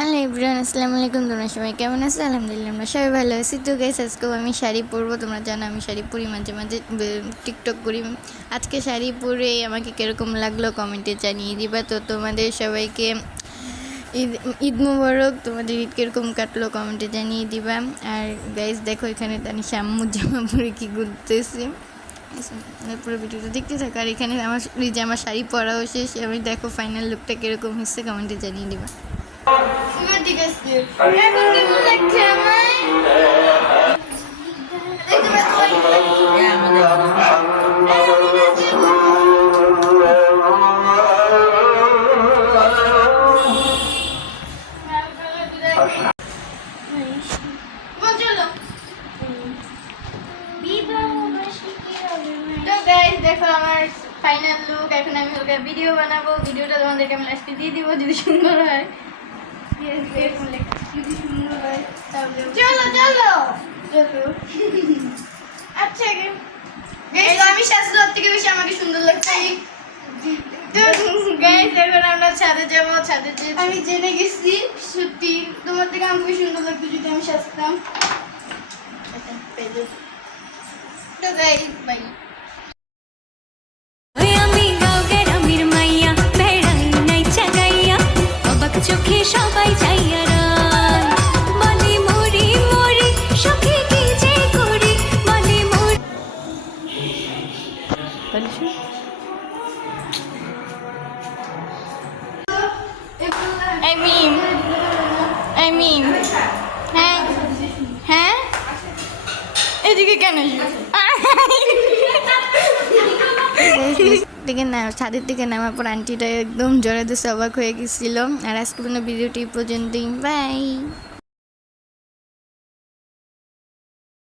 Hello everyone, আসসালামু আলাইকুম। তোমরা সবাই কেমন আছো? আলহামদুলিল্লাহ আমরা সবাই ভালো আছি। তো গাইস, আজকেও আমি শাড়ি পরবো। তোমরা জানো আমি শাড়ি পরি, মাঝে মাঝে টিকটক করি। আজকে শাড়ি পরে আমাকে কীরকম লাগলো কমেন্টে জানিয়ে দিবা। তো তোমাদের সবাইকে ঈদ ঈদ মুবারক। তোমাদের ঈদ কীরকম কাটলো কমেন্টে জানিয়ে দিবা। আর গাইস দেখো, এখানে তানি শাম্মুর জামা পরে কী ঘুরতেছি। পুরো ভিডিওটা দেখতে থাকো। আর এখানে আমার শাড়ি পরাও শেষ। আমি দেখো ফাইনাল লুকটা কীরকম হচ্ছে কমেন্টে জানিয়ে দিবা। ঠিক আছে, এখন কেমন লাগছে আমার? দেখো আমার ফাইনাল লুক। এখন আমি ওকে ভিডিও বানাবো। ভিডিওটা তোমাদেরকে আমি লাস্টে দিয়ে দিব, যদি সুন্দর হয়। চলো চলো চলো। আচ্ছা, আমি শাশুড়ি থেকে বেশি আমাকে সুন্দর লাগছে। এখন আমরা ছাদে যাবো। ছাদে আমি জেনে গেছি সত্যি তোমার থেকে আমাকে সুন্দর লাগতো যদি আমি সাজতাম। বাই। চোখে সবাই চাইয়ারা বলে মরি মরি সখী কি যে করি বলে মরি। হ্যাঁ হ্যাঁ, এদিকে কেন থেকে না ছাদের থেকে নামার পর আন্টিটা একদম জোরে দিয়ে অবাক হয়ে গেছিল। আর আজকে ভিডিওটি পর্যন্তই। বাই।